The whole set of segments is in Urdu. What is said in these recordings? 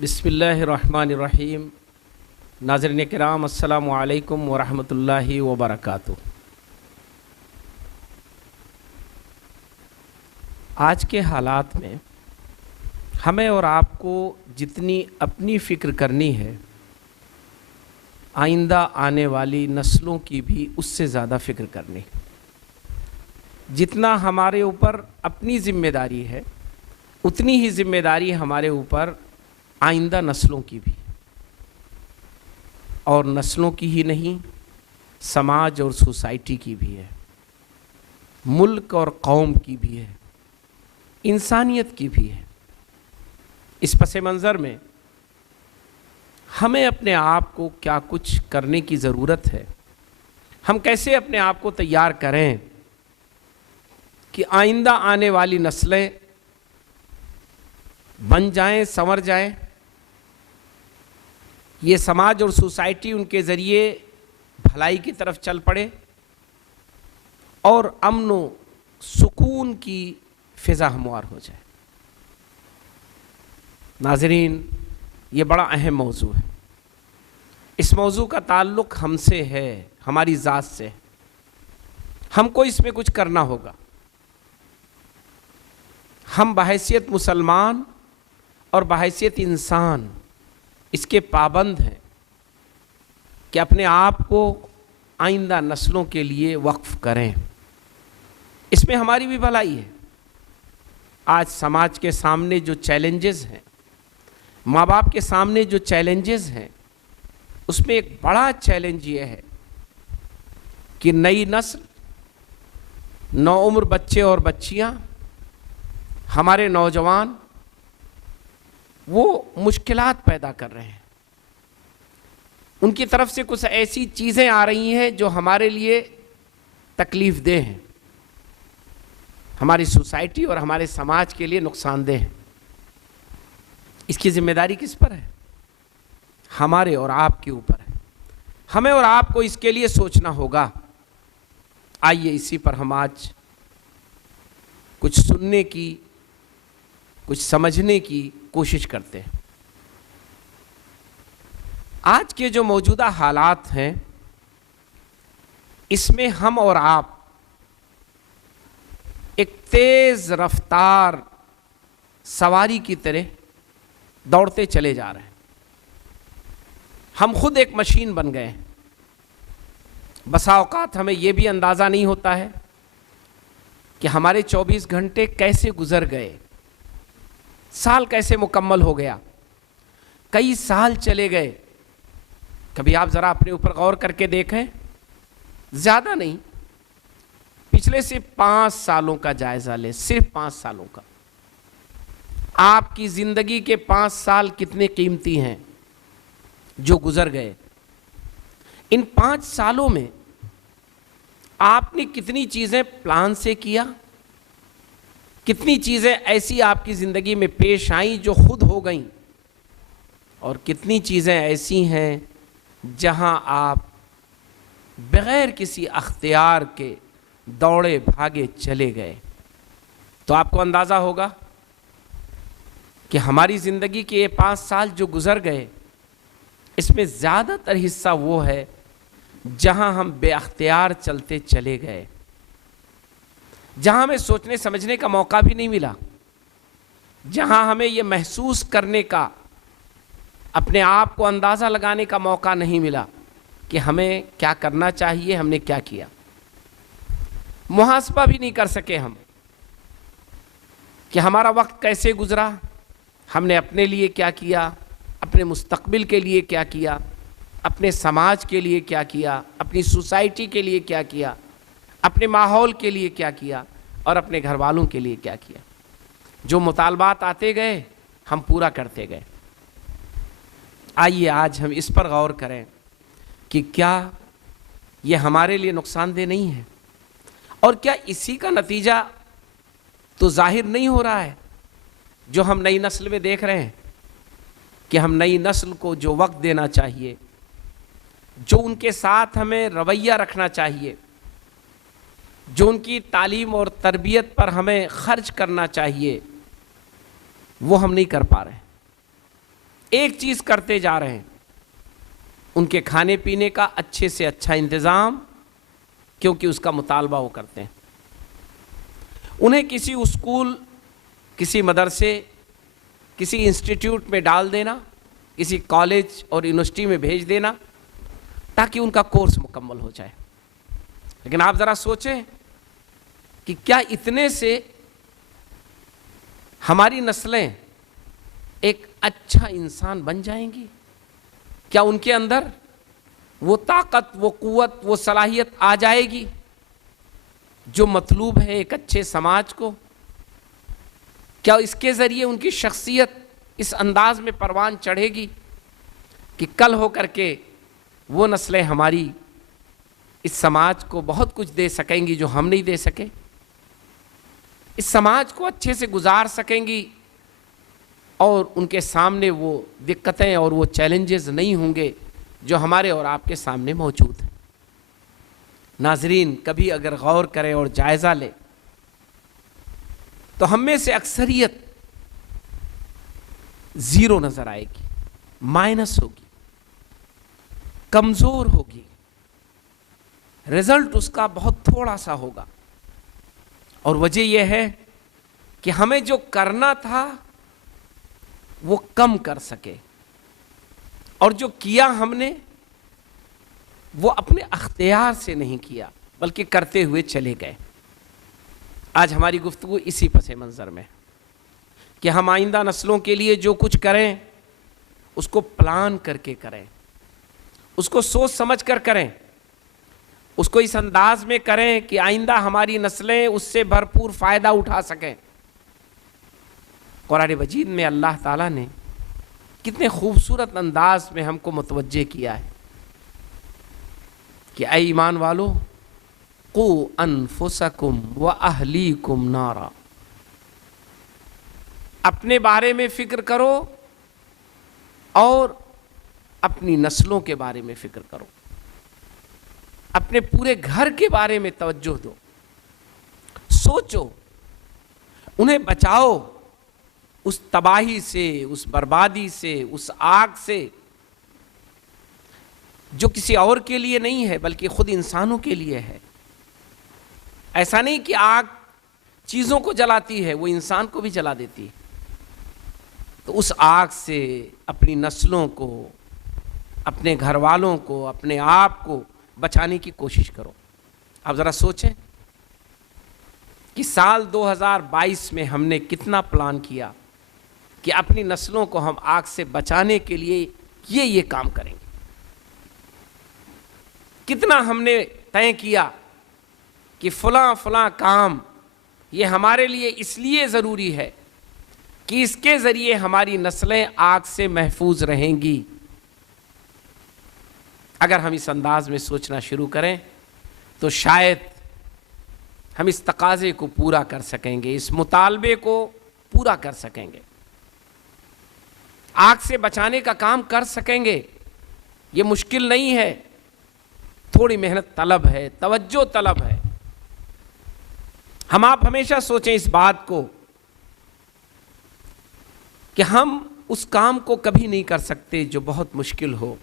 بسم اللہ الرحمن الرحیم۔ ناظرین کرام، السلام علیکم ورحمۃ اللہ وبرکاتہ۔ آج کے حالات میں ہمیں اور آپ کو جتنی اپنی فکر کرنی ہے، آئندہ آنے والی نسلوں کی بھی اس سے زیادہ فکر کرنی۔ جتنا ہمارے اوپر اپنی ذمہ داری ہے، اتنی ہی ذمہ داری ہمارے اوپر آئندہ نسلوں کی بھی، اور نسلوں کی ہی نہیں، سماج اور سوسائٹی کی بھی ہے، ملک اور قوم کی بھی ہے، انسانیت کی بھی ہے۔ اس پس منظر میں ہمیں اپنے آپ کو کیا کچھ کرنے کی ضرورت ہے، ہم کیسے اپنے آپ کو تیار کریں کہ آئندہ آنے والی نسلیں بن جائیں، سنور جائیں، یہ سماج اور سوسائٹی ان کے ذریعے بھلائی کی طرف چل پڑے اور امن و سکون کی فضا ہموار ہو جائے۔ ناظرین، یہ بڑا اہم موضوع ہے۔ اس موضوع کا تعلق ہم سے ہے، ہماری ذات سے۔ ہم کو اس میں کچھ کرنا ہوگا۔ ہم بحیثیت مسلمان اور بحیثیت انسان اس کے پابند ہیں کہ اپنے آپ کو آئندہ نسلوں کے لیے وقف کریں۔ اس میں ہماری بھی بھلائی ہے۔ آج سماج کے سامنے جو چیلنجز ہیں، ماں باپ کے سامنے جو چیلنجز ہیں، اس میں ایک بڑا چیلنج یہ ہے کہ نئی نسل، نوعمر بچے اور بچیاں، ہمارے نوجوان، وہ مشکلات پیدا کر رہے ہیں۔ ان کی طرف سے کچھ ایسی چیزیں آ رہی ہیں جو ہمارے لیے تکلیف دہ ہیں، ہماری سوسائٹی اور ہمارے سماج کے لیے نقصان دہ ہیں۔ اس کی ذمہ داری کس پر ہے؟ ہمارے اور آپ کے اوپر ہے۔ ہمیں اور آپ کو اس کے لیے سوچنا ہوگا۔ آئیے اسی پر ہم آج کچھ سننے کی، کچھ سمجھنے کی کوشش کرتے ہیں۔ آج کے جو موجودہ حالات ہیں، اس میں ہم اور آپ ایک تیز رفتار سواری کی طرح دوڑتے چلے جا رہے ہیں۔ ہم خود ایک مشین بن گئے ہیں۔ بسا اوقات ہمیں یہ بھی اندازہ نہیں ہوتا ہے کہ ہمارے 24 گھنٹے کیسے گزر گئے، سال کیسے مکمل ہو گیا، کئی سال چلے گئے۔ کبھی آپ ذرا اپنے اوپر غور کر کے دیکھیں، زیادہ نہیں، پچھلے صرف 5 سالوں کا جائزہ لیں، صرف 5 سالوں کا۔ آپ کی زندگی کے 5 سال کتنے قیمتی ہیں جو گزر گئے۔ ان 5 سالوں میں آپ نے کتنی چیزیں پلان سے کیا، کتنی چیزیں ایسی آپ کی زندگی میں پیش آئیں جو خود ہو گئیں، اور کتنی چیزیں ایسی ہیں جہاں آپ بغیر کسی اختیار کے دوڑے بھاگے چلے گئے۔ تو آپ کو اندازہ ہوگا کہ ہماری زندگی کے یہ 5 سال جو گزر گئے، اس میں زیادہ تر حصہ وہ ہے جہاں ہم بے اختیار چلتے چلے گئے، جہاں ہمیں سوچنے سمجھنے کا موقع بھی نہیں ملا، جہاں ہمیں یہ محسوس کرنے کا، اپنے آپ کو اندازہ لگانے کا موقع نہیں ملا کہ ہمیں کیا کرنا چاہیے، ہم نے کیا کیا۔ محاسبہ بھی نہیں کر سکے ہم کہ ہمارا وقت کیسے گزرا، ہم نے اپنے لیے کیا کیا، اپنے مستقبل کے لیے کیا کیا، اپنے سماج کے لیے کیا کیا، اپنی سوسائٹی کے لیے کیا کیا، اپنے ماحول کے لیے کیا کیا، اور اپنے گھر والوں کے لیے کیا کیا۔ جو مطالبات آتے گئے ہم پورا کرتے گئے۔ آئیے آج ہم اس پر غور کریں کہ کیا یہ ہمارے لیے نقصان دہ نہیں ہے، اور کیا اسی کا نتیجہ تو ظاہر نہیں ہو رہا ہے جو ہم نئی نسل میں دیکھ رہے ہیں، کہ ہم نئی نسل کو جو وقت دینا چاہیے، جو ان کے ساتھ ہمیں رویہ رکھنا چاہیے، جو ان کی تعلیم اور تربیت پر ہمیں خرچ کرنا چاہیے، وہ ہم نہیں کر پا رہے ہیں۔ ایک چیز کرتے جا رہے ہیں، ان کے کھانے پینے کا اچھے سے اچھا انتظام، کیونکہ اس کا مطالبہ وہ کرتے ہیں۔ انہیں کسی اسکول، کسی مدرسے، کسی انسٹیٹیوٹ میں ڈال دینا، کسی کالج اور یونیورسٹی میں بھیج دینا تاکہ ان کا کورس مکمل ہو جائے۔ لیکن آپ ذرا سوچیں کہ کیا اتنے سے ہماری نسلیں ایک اچھا انسان بن جائیں گی؟ کیا ان کے اندر وہ طاقت، وہ قوت، وہ صلاحیت آ جائے گی جو مطلوب ہے ایک اچھے سماج کو؟ کیا اس کے ذریعے ان کی شخصیت اس انداز میں پروان چڑھے گی کہ کل ہو کر کے وہ نسلیں ہماری اس سماج کو بہت کچھ دے سکیں گی جو ہم نہیں دے سکے، اس سماج کو اچھے سے گزار سکیں گی، اور ان کے سامنے وہ دقتیں اور وہ چیلنجز نہیں ہوں گے جو ہمارے اور آپ کے سامنے موجود ہیں۔ ناظرین، کبھی اگر غور کریں اور جائزہ لیں تو ہم میں سے اکثریت زیرو نظر آئے گی، مائنس ہوگی، کمزور ہوگی، رزلٹ اس کا بہت تھوڑا سا ہوگا۔ اور وجہ یہ ہے کہ ہمیں جو کرنا تھا وہ کم کر سکے، اور جو کیا ہم نے وہ اپنے اختیار سے نہیں کیا بلکہ کرتے ہوئے چلے گئے۔ آج ہماری گفتگو اسی پس منظر میں کہ ہم آئندہ نسلوں کے لیے جو کچھ کریں اس کو پلان کر کے کریں، اس کو سوچ سمجھ کر کریں، اس کو اس انداز میں کریں کہ آئندہ ہماری نسلیں اس سے بھرپور فائدہ اٹھا سکیں۔ قرآن مجید میں اللہ تعالیٰ نے کتنے خوبصورت انداز میں ہم کو متوجہ کیا ہے کہ اے ایمان والو، قو انفسکم واہلیکم نارا، اپنے بارے میں فکر کرو اور اپنی نسلوں کے بارے میں فکر کرو، اپنے پورے گھر کے بارے میں توجہ دو، سوچو، انہیں بچاؤ اس تباہی سے، اس بربادی سے، اس آگ سے جو کسی اور کے لیے نہیں ہے بلکہ خود انسانوں کے لیے ہے۔ ایسا نہیں کہ آگ چیزوں کو جلاتی ہے، وہ انسان کو بھی جلا دیتی ہے۔ تو اس آگ سے اپنی نسلوں کو، اپنے گھر والوں کو، اپنے آپ کو بچانے کی کوشش کرو۔ اب ذرا سوچیں کہ سال 2022 میں ہم نے کتنا پلان کیا کہ اپنی نسلوں کو ہم آگ سے بچانے کے لیے یہ کام کریں گے۔ کتنا ہم نے طے کیا کہ فلاں کام یہ ہمارے لیے اس لیے ضروری ہے کہ اس کے ذریعے ہماری نسلیں آگ سے محفوظ رہیں گی۔ اگر ہم اس انداز میں سوچنا شروع کریں تو شاید ہم اس تقاضے کو پورا کر سکیں گے، اس مطالبے کو پورا کر سکیں گے، آگ سے بچانے کا کام کر سکیں گے۔ یہ مشکل نہیں ہے، تھوڑی محنت طلب ہے، توجہ طلب ہے۔ ہم آپ ہمیشہ سوچیں اس بات کو کہ ہم اس کام کو کبھی نہیں کر سکتے جو بہت مشکل ہو۔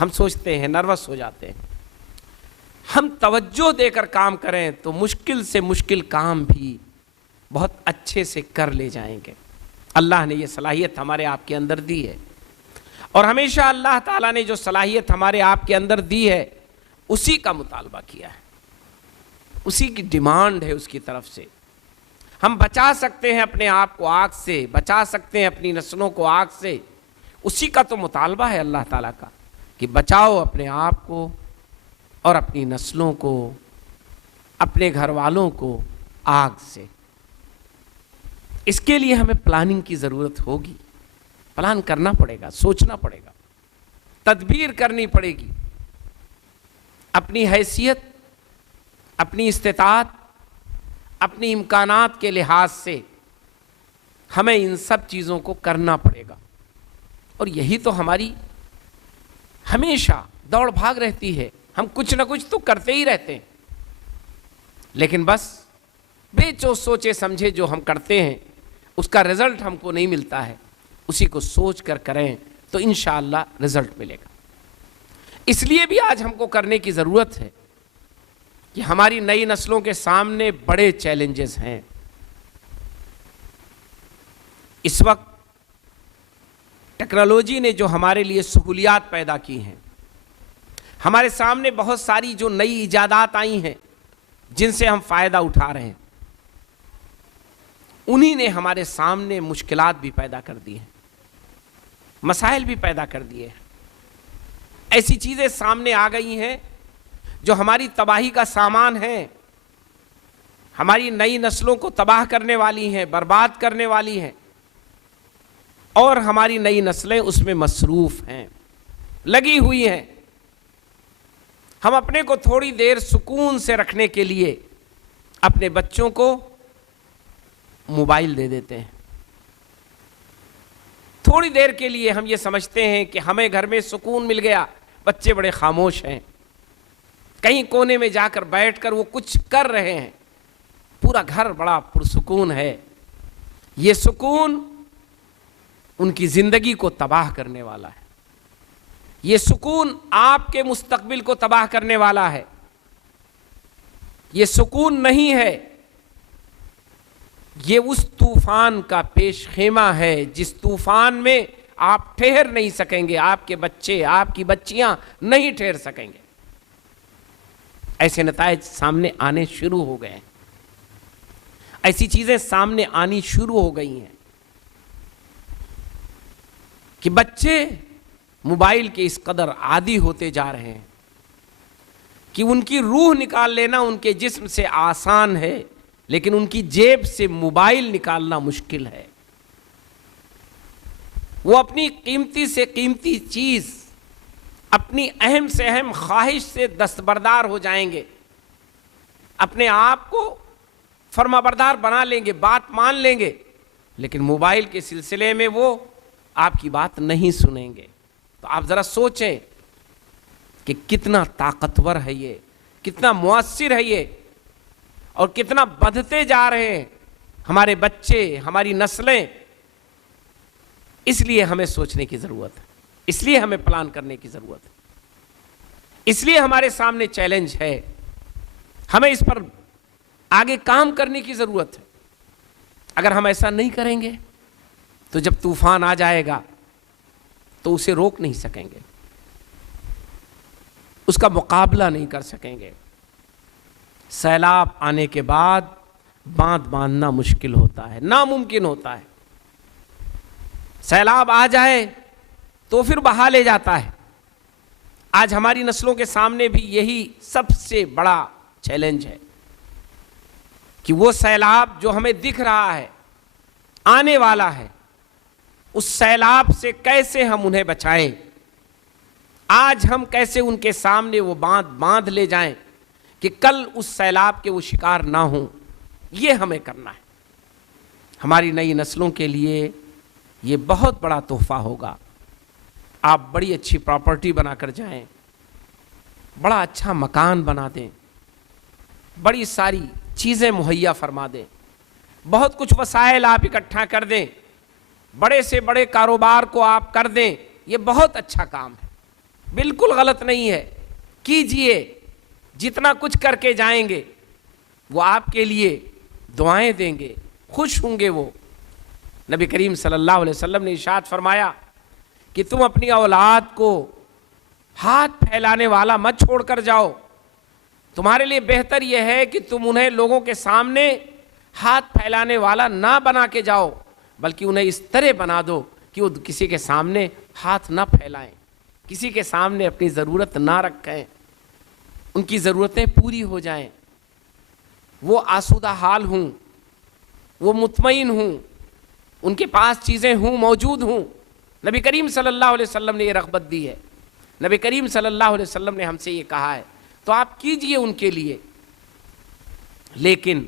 ہم سوچتے ہیں، نروس ہو جاتے ہیں۔ ہم توجہ دے کر کام کریں تو مشکل سے مشکل کام بھی بہت اچھے سے کر لے جائیں گے۔ اللہ نے یہ صلاحیت ہمارے آپ کے اندر دی ہے، اور ہمیشہ اللہ تعالیٰ نے جو صلاحیت ہمارے آپ کے اندر دی ہے اسی کا مطالبہ کیا ہے، اسی کی ڈیمانڈ ہے اس کی طرف سے۔ ہم بچا سکتے ہیں اپنے آپ کو آگ سے، بچا سکتے ہیں اپنی نسلوں کو آگ سے، اسی کا تو مطالبہ ہے اللہ تعالیٰ کا کہ بچاؤ اپنے آپ کو اور اپنی نسلوں کو، اپنے گھر والوں کو آگ سے۔ اس کے لیے ہمیں پلاننگ کی ضرورت ہوگی، پلان کرنا پڑے گا، سوچنا پڑے گا، تدبیر کرنی پڑے گی۔ اپنی حیثیت، اپنی استطاعت، اپنی امکانات کے لحاظ سے ہمیں ان سب چیزوں کو کرنا پڑے گا، اور یہی تو ہماری ہمیشہ دوڑ بھاگ رہتی ہے۔ ہم کچھ نہ کچھ تو کرتے ہی رہتے ہیں، لیکن بس بے سوچے سمجھے جو ہم کرتے ہیں اس کا رزلٹ ہم کو نہیں ملتا ہے۔ اسی کو سوچ کر کریں تو انشاءاللہ رزلٹ ملے گا۔ اس لیے بھی آج ہم کو کرنے کی ضرورت ہے کہ ہماری نئی نسلوں کے سامنے بڑے چیلنجز ہیں۔ اس وقت ٹیکنالوجی نے جو ہمارے لیے سہولیات پیدا کی ہیں، ہمارے سامنے بہت ساری جو نئی ایجادات آئی ہیں جن سے ہم فائدہ اٹھا رہے ہیں، انہی نے ہمارے سامنے مشکلات بھی پیدا کر دی ہیں، مسائل بھی پیدا کر دیے ہیں۔ ایسی چیزیں سامنے آ گئی ہیں جو ہماری تباہی کا سامان ہیں، ہماری نئی نسلوں کو تباہ کرنے والی ہیں، برباد کرنے والی ہیں، اور ہماری نئی نسلیں اس میں مصروف ہیں، لگی ہوئی ہیں۔ ہم اپنے کو تھوڑی دیر سکون سے رکھنے کے لیے اپنے بچوں کو موبائل دے دیتے ہیں۔ تھوڑی دیر کے لیے ہم یہ سمجھتے ہیں کہ ہمیں گھر میں سکون مل گیا، بچے بڑے خاموش ہیں، کہیں کونے میں جا کر بیٹھ کر وہ کچھ کر رہے ہیں، پورا گھر بڑا پرسکون ہے۔ یہ سکون ان کی زندگی کو تباہ کرنے والا ہے، یہ سکون آپ کے مستقبل کو تباہ کرنے والا ہے، یہ سکون نہیں ہے، یہ اس طوفان کا پیش خیمہ ہے جس طوفان میں آپ ٹھہر نہیں سکیں گے، آپ کے بچے، آپ کی بچیاں نہیں ٹھہر سکیں گے۔ ایسے نتائج سامنے آنے شروع ہو گئے ہیں، ایسی چیزیں سامنے آنی شروع ہو گئی ہیں کہ بچے موبائل کے اس قدر عادی ہوتے جا رہے ہیں کہ ان کی روح نکال لینا ان کے جسم سے آسان ہے، لیکن ان کی جیب سے موبائل نکالنا مشکل ہے۔ وہ اپنی قیمتی سے قیمتی چیز، اپنی اہم سے اہم خواہش سے دستبردار ہو جائیں گے، اپنے آپ کو فرمانبردار بنا لیں گے، بات مان لیں گے، لیکن موبائل کے سلسلے میں وہ آپ کی بات نہیں سنیں گے۔ تو آپ ذرا سوچیں کہ کتنا طاقتور ہے یہ، کتنا مؤثر ہے یہ، اور کتنا بدھتے جا رہے ہیں ہمارے بچے، ہماری نسلیں۔ اس لیے ہمیں سوچنے کی ضرورت ہے، اس لیے ہمیں پلان کرنے کی ضرورت ہے، اس لیے ہمارے سامنے چیلنج ہے، ہمیں اس پر آگے کام کرنے کی ضرورت ہے۔ اگر ہم ایسا نہیں کریں گے تو جب طوفان آ جائے گا تو اسے روک نہیں سکیں گے، اس کا مقابلہ نہیں کر سکیں گے۔ سیلاب آنے کے بعد باندھ باندھنا مشکل ہوتا ہے، ناممکن ہوتا ہے۔ سیلاب آ جائے تو پھر بہا لے جاتا ہے۔ آج ہماری نسلوں کے سامنے بھی یہی سب سے بڑا چیلنج ہے کہ وہ سیلاب جو ہمیں دکھ رہا ہے، آنے والا ہے، اس سیلاب سے کیسے ہم انہیں بچائیں، آج ہم کیسے ان کے سامنے وہ باندھ لے جائیں کہ کل اس سیلاب کے وہ شکار نہ ہوں۔ یہ ہمیں کرنا ہے۔ ہماری نئی نسلوں کے لیے یہ بہت بڑا تحفہ ہوگا۔ آپ بڑی اچھی پراپرٹی بنا کر جائیں، بڑا اچھا مکان بنا دیں، بڑی ساری چیزیں مہیا فرما دیں، بہت کچھ وسائل آپ اکٹھا کر دیں، بڑے سے بڑے کاروبار کو آپ کر دیں، یہ بہت اچھا کام ہے، بالکل غلط نہیں ہے، کیجئے۔ جتنا کچھ کر کے جائیں گے وہ آپ کے لیے دعائیں دیں گے، خوش ہوں گے۔ وہ نبی کریم صلی اللہ علیہ وسلم نے ارشاد فرمایا کہ تم اپنی اولاد کو ہاتھ پھیلانے والا مت چھوڑ کر جاؤ، تمہارے لیے بہتر یہ ہے کہ تم انہیں لوگوں کے سامنے ہاتھ پھیلانے والا نہ بنا کے جاؤ، بلکہ انہیں اس طرح بنا دو کہ وہ کسی کے سامنے ہاتھ نہ پھیلائیں، کسی کے سامنے اپنی ضرورت نہ رکھیں، ان کی ضرورتیں پوری ہو جائیں، وہ آسودہ حال ہوں، وہ مطمئن ہوں، ان کے پاس چیزیں ہوں، موجود ہوں۔ نبی کریم صلی اللہ علیہ وسلم نے یہ رغبت دی ہے، نبی کریم صلی اللہ علیہ وسلم نے ہم سے یہ کہا ہے، تو آپ کیجئے ان کے لیے۔ لیکن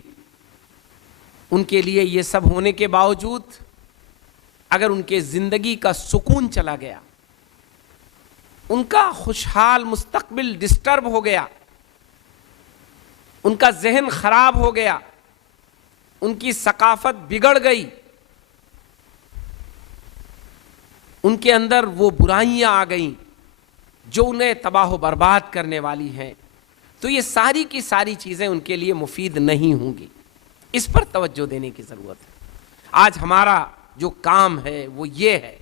ان کے لیے یہ سب ہونے کے باوجود اگر ان کے زندگی کا سکون چلا گیا، ان کا خوشحال مستقبل ڈسٹرب ہو گیا، ان کا ذہن خراب ہو گیا، ان کی ثقافت بگڑ گئی، ان کے اندر وہ برائیاں آ گئیں جو انہیں تباہ و برباد کرنے والی ہیں، تو یہ ساری کی ساری چیزیں ان کے لیے مفید نہیں ہوں گی. اس پر توجہ دینے کی ضرورت ہے. آج ہمارا جو کام ہے وہ یہ ہے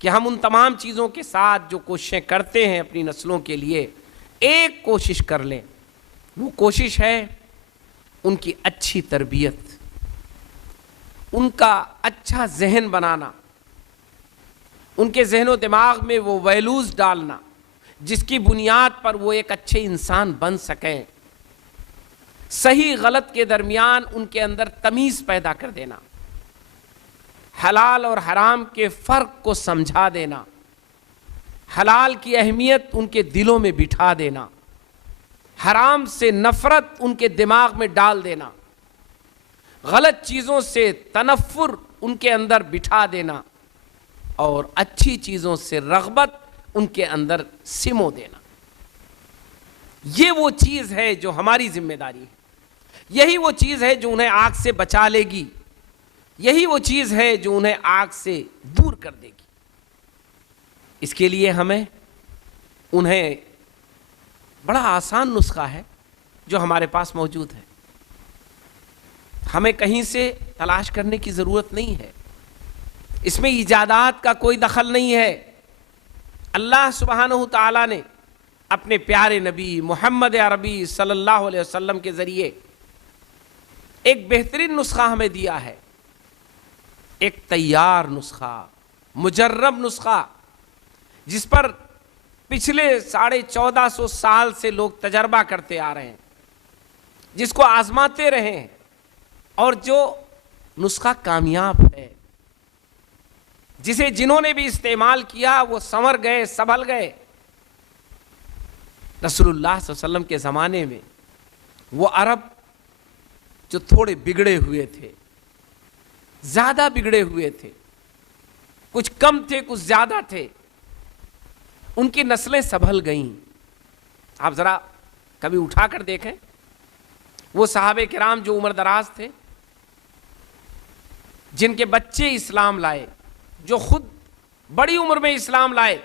کہ ہم ان تمام چیزوں کے ساتھ جو کوششیں کرتے ہیں اپنی نسلوں کے لیے، ایک کوشش کر لیں. وہ کوشش ہے ان کی اچھی تربیت، ان کا اچھا ذہن بنانا، ان کے ذہن و دماغ میں وہ ویلوز ڈالنا جس کی بنیاد پر وہ ایک اچھے انسان بن سکیں. صحیح غلط کے درمیان ان کے اندر تمیز پیدا کر دینا، حلال اور حرام کے فرق کو سمجھا دینا، حلال کی اہمیت ان کے دلوں میں بٹھا دینا، حرام سے نفرت ان کے دماغ میں ڈال دینا، غلط چیزوں سے تنفر ان کے اندر بٹھا دینا، اور اچھی چیزوں سے رغبت ان کے اندر سمو دینا. یہ وہ چیز ہے جو ہماری ذمہ داری ہے. یہی وہ چیز ہے جو انہیں آگ سے بچا لے گی. یہی وہ چیز ہے جو انہیں آگ سے دور کر دے گی. اس کے لیے ہمیں انہیں بڑا آسان نسخہ ہے جو ہمارے پاس موجود ہے. ہمیں کہیں سے تلاش کرنے کی ضرورت نہیں ہے. اس میں ایجادات کا کوئی دخل نہیں ہے. اللہ سبحانہ تعالیٰ نے اپنے پیارے نبی محمد عربی صلی اللہ علیہ وسلم کے ذریعے ایک بہترین نسخہ ہمیں دیا ہے. ایک تیار نسخہ، مجرب نسخہ، جس پر پچھلے 1450 سال سے لوگ تجربہ کرتے آ رہے ہیں، جس کو آزماتے رہے ہیں، اور جو نسخہ کامیاب ہے، جسے جنہوں نے بھی استعمال کیا وہ سنور گئے، سنبھل گئے. رسول اللہ صلی اللہ علیہ وسلم کے زمانے میں وہ عرب جو تھوڑے بگڑے ہوئے تھے، زیادہ بگڑے ہوئے تھے، کچھ کم تھے کچھ زیادہ تھے، ان کی نسلیں سنبھل گئیں. آپ ذرا کبھی اٹھا کر دیکھیں، وہ صحابہ کرام جو عمر دراز تھے، جن کے بچے اسلام لائے، جو خود بڑی عمر میں اسلام لائے،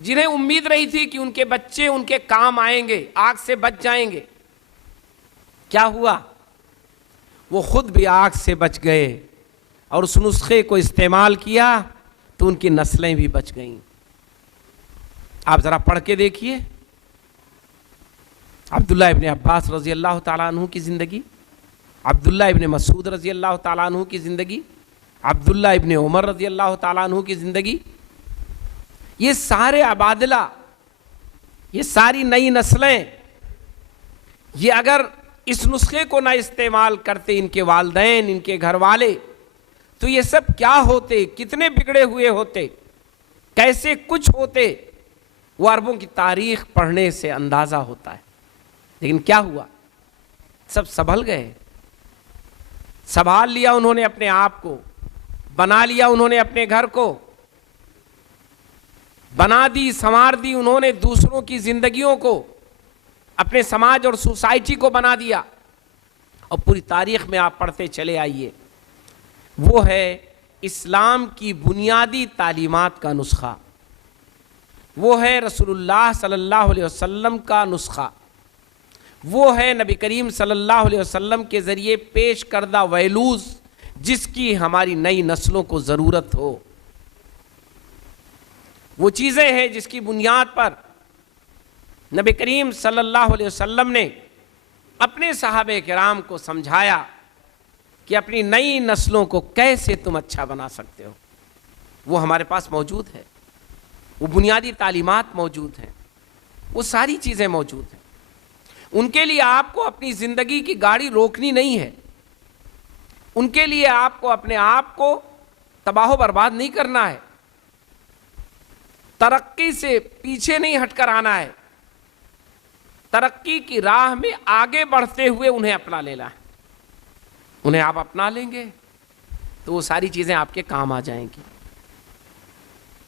جنہیں امید رہی تھی کہ ان کے بچے ان کے کام آئیں گے، آگ سے بچ جائیں گے. کیا ہوا؟ وہ خود بھی آگ سے بچ گئے، اور اس نسخے کو استعمال کیا تو ان کی نسلیں بھی بچ گئیں. آپ ذرا پڑھ کے دیکھیے عبداللہ ابن عباس رضی اللہ تعالیٰ عنہ کی زندگی، عبداللہ ابن مسعود رضی اللہ تعالیٰ عنہ کی زندگی، عبداللہ ابن عمر رضی اللہ تعالیٰ عنہ کی زندگی. یہ سارے عبادلہ، یہ ساری نئی نسلیں، یہ اگر اس نسخے کو نہ استعمال کرتے ان کے والدین، ان کے گھر والے، تو یہ سب کیا ہوتے، کتنے بگڑے ہوئے ہوتے، کیسے کچھ ہوتے، وہ عربوں کی تاریخ پڑھنے سے اندازہ ہوتا ہے. لیکن کیا ہوا؟ سب سنبھل گئے، سنبھال لیا انہوں نے اپنے آپ کو، بنا لیا انہوں نے اپنے گھر کو، بنا دی، سنوار دی انہوں نے دوسروں کی زندگیوں کو، اپنے سماج اور سوسائٹی کو بنا دیا. اور پوری تاریخ میں آپ پڑھتے چلے آئیے، وہ ہے اسلام کی بنیادی تعلیمات کا نسخہ، وہ ہے رسول اللہ صلی اللہ علیہ وسلم کا نسخہ، وہ ہے نبی کریم صلی اللہ علیہ وسلم کے ذریعے پیش کردہ ویلوز جس کی ہماری نئی نسلوں کو ضرورت ہو. وہ چیزیں ہیں جس کی بنیاد پر نبی کریم صلی اللہ علیہ وسلم نے اپنے صحابہ کرام کو سمجھایا کہ اپنی نئی نسلوں کو کیسے تم اچھا بنا سکتے ہو. وہ ہمارے پاس موجود ہے، وہ بنیادی تعلیمات موجود ہیں، وہ ساری چیزیں موجود ہیں. ان کے لیے آپ کو اپنی زندگی کی گاڑی روکنی نہیں ہے، ان کے لیے آپ کو اپنے آپ کو تباہ و برباد نہیں کرنا ہے، ترقی سے پیچھے نہیں ہٹ کر آنا ہے، ترقی کی راہ میں آگے بڑھتے ہوئے انہیں اپنا لینا ہے. انہیں آپ اپنا لیں گے تو وہ ساری چیزیں آپ کے کام آ جائیں گی.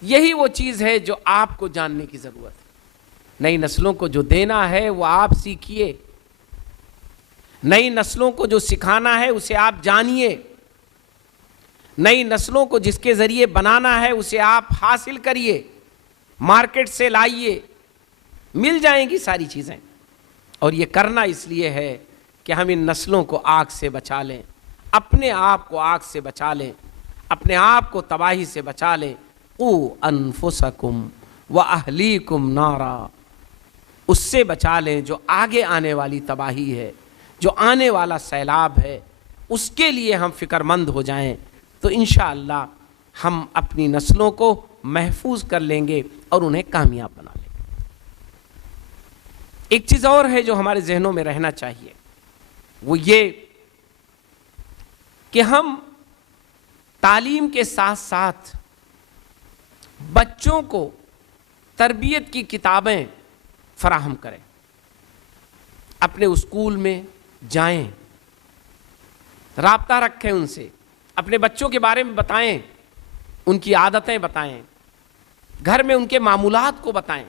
یہی وہ چیز ہے جو آپ کو جاننے کی ضرورت ہے. نئی نسلوں کو جو دینا ہے وہ آپ سیکھیے، نئی نسلوں کو جو سکھانا ہے اسے آپ جانیے، نئی نسلوں کو جس کے ذریعے بنانا ہے اسے آپ حاصل کریے، مارکیٹ سے لائیے، مل جائیں گی ساری چیزیں. اور یہ کرنا اس لیے ہے کہ ہم ان نسلوں کو آگ سے بچا لیں، اپنے آپ کو آگ سے بچا لیں، اپنے آپ کو تباہی سے بچا لیں. قُوا أَنفُسَكُمْ وَأَهْلِيكُمْ نَارًا، اس سے بچا لیں جو آگے آنے والی تباہی ہے، جو آنے والا سیلاب ہے، اس کے لیے ہم فکر مند ہو جائیں تو انشاءاللہ ہم اپنی نسلوں کو محفوظ کر لیں گے اور انہیں کامیاب بنا لیں گے. ایک چیز اور ہے جو ہمارے ذہنوں میں رہنا چاہیے، وہ یہ کہ ہم تعلیم کے ساتھ ساتھ بچوں کو تربیت کی کتابیں فراہم کریں. اپنے اسکول میں جائیں، رابطہ رکھیں ان سے، اپنے بچوں کے بارے میں بتائیں، ان کی عادتیں بتائیں، گھر میں ان کے معمولات کو بتائیں،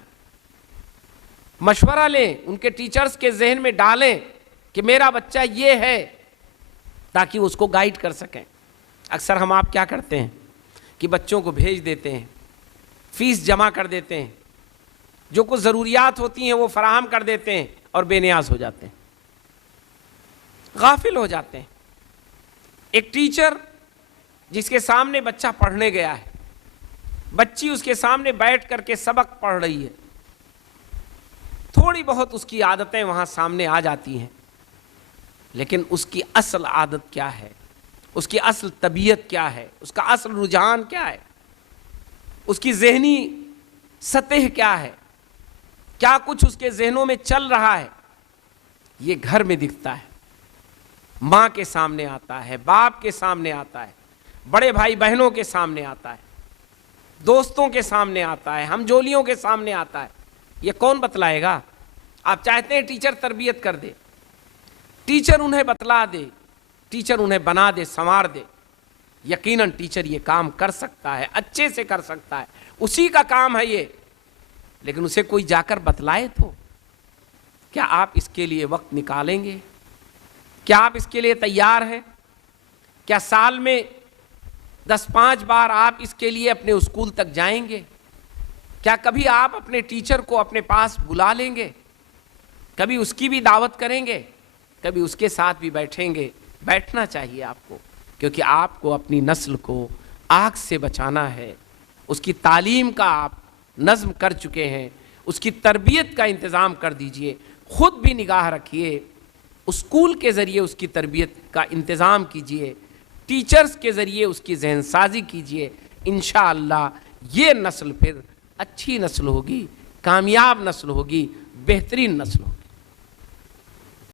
مشورہ لیں، ان کے ٹیچرز کے ذہن میں ڈالیں کہ میرا بچہ یہ ہے، تاکہ اس کو گائیڈ کر سکیں. اکثر ہم آپ کیا کرتے ہیں کہ بچوں کو بھیج دیتے ہیں، فیس جمع کر دیتے ہیں، جو کچھ ضروریات ہوتی ہیں وہ فراہم کر دیتے ہیں اور بے نیاز ہو جاتے ہیں، غافل ہو جاتے ہیں. ایک ٹیچر جس کے سامنے بچہ پڑھنے گیا ہے، بچی اس کے سامنے بیٹھ کر کے سبق پڑھ رہی ہے، تھوڑی بہت اس کی عادتیں وہاں سامنے آ جاتی ہیں، لیکن اس کی اصل عادت کیا ہے، اس کی اصل طبیعت کیا ہے، اس کا اصل رجحان کیا ہے، اس کی ذہنی سطح کیا ہے، کیا کچھ اس کے ذہنوں میں چل رہا ہے، یہ گھر میں دکھتا ہے، ماں کے سامنے آتا ہے، باپ کے سامنے آتا ہے، بڑے بھائی بہنوں کے سامنے آتا ہے، دوستوں کے سامنے آتا ہے، ہم جولیوں کے سامنے آتا ہے. یہ کون بتلائے گا؟ آپ چاہتے ہیں ٹیچر تربیت کر دے، ٹیچر انہیں بتلا دے، ٹیچر انہیں بنا دے، سنوار دے. یقیناً ٹیچر یہ کام کر سکتا ہے، اچھے سے کر سکتا ہے، اسی کا کام ہے یہ، لیکن اسے کوئی جا کر بتلائے تو کیا آپ اس کے لیے وقت نکالیں گے؟ کیا آپ اس کے لیے تیار ہیں؟ کیا سال میں 10-5 بار آپ اس کے لیے اپنے اسکول تک جائیں گے؟ کیا کبھی آپ اپنے ٹیچر کو اپنے پاس بلا لیں گے؟ کبھی اس کی بھی دعوت کریں گے؟ کبھی اس کے ساتھ بھی بیٹھیں گے؟ بیٹھنا چاہیے آپ کو، کیونکہ آپ کو اپنی نسل کو آگ سے بچانا ہے. اس کی تعلیم کا آپ نظم کر چکے ہیں، اس کی تربیت کا انتظام کر دیجئے، خود بھی نگاہ رکھیے، اسکول کے ذریعے اس کی تربیت کا انتظام کیجئے، ٹیچرز کے ذریعے اس کی ذہن سازی کیجئے. انشاءاللہ یہ نسل پھر اچھی نسل ہوگی، کامیاب نسل ہوگی، بہترین نسل ہوگی.